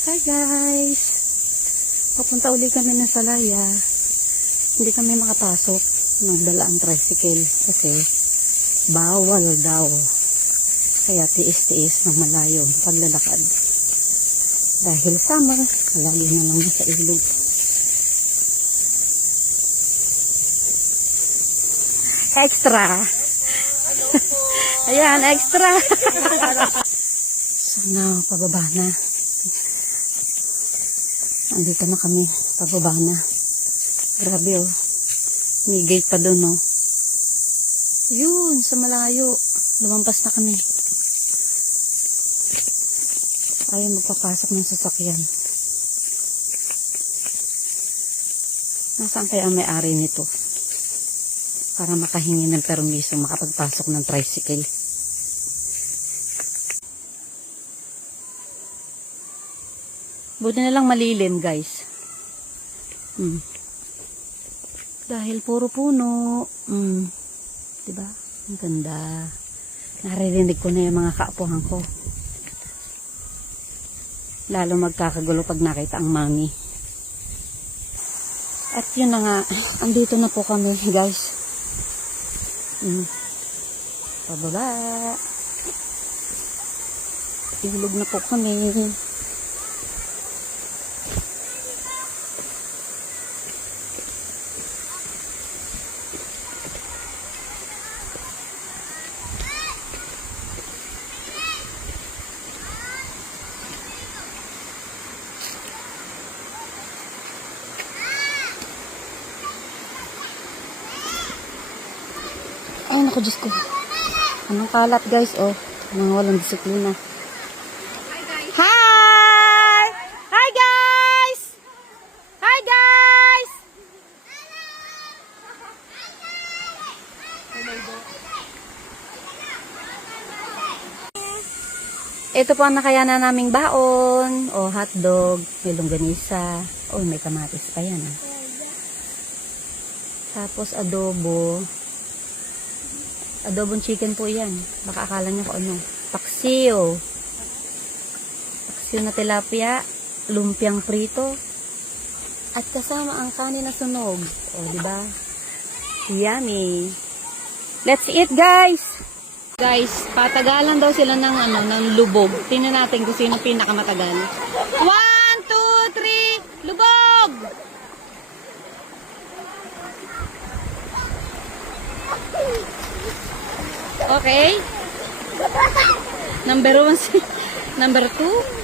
Hi guys! Papunta uli kami ng Salaya. Hindi kami makapasok ng dala ang tricycle kasi bawal daw. Kaya tiis-tiis ng malayo ang paglalakad. Dahil summer, lagi na lang sa ilog. Extra! Ayan, extra! So now, pababa na. Andito na kami, pababa na. Grabe oh. May gate pa doon oh. Yun, sa malayo. Lumampas na kami. Ayaw magpapasok ng sasakyan. Nasaan kaya ang may-ari nito? Para makahingi ng permiso makapagpasok ng tricycle. Buti na lang malilim guys. Dahil puro puno. Diba? Ang ganda. Naririnig ko na yung mga kaapuhan ko. Lalo magkakagulo pag nakita ang mami. At yun na nga. Andito na po kami guys. Pababa. Ilog na po kami. Ay, naku, Diyos ko. Anong kalat, guys, oh. Mga walang disiplina. Hi, guys. Hi! Hi, guys! Hi, guys! Ito po ang nakayanan naming baon. O, hotdog. May longganisa. Oh, may kamatis pa yan, ah. Tapos, adobo. Adobong chicken po yan. Baka akala nyo kung ano. Paksiw. Paksiw na tilapia. Lumpiang prito. At kasama ang kanin na sunog. O, diba? Yummy. Let's eat, guys! Guys, patagalan daw sila ng, ng lubog. Tingnan natin kung sino pinakamatagal. 1, 2, 3, lubog! Okay. Number 1, number 2.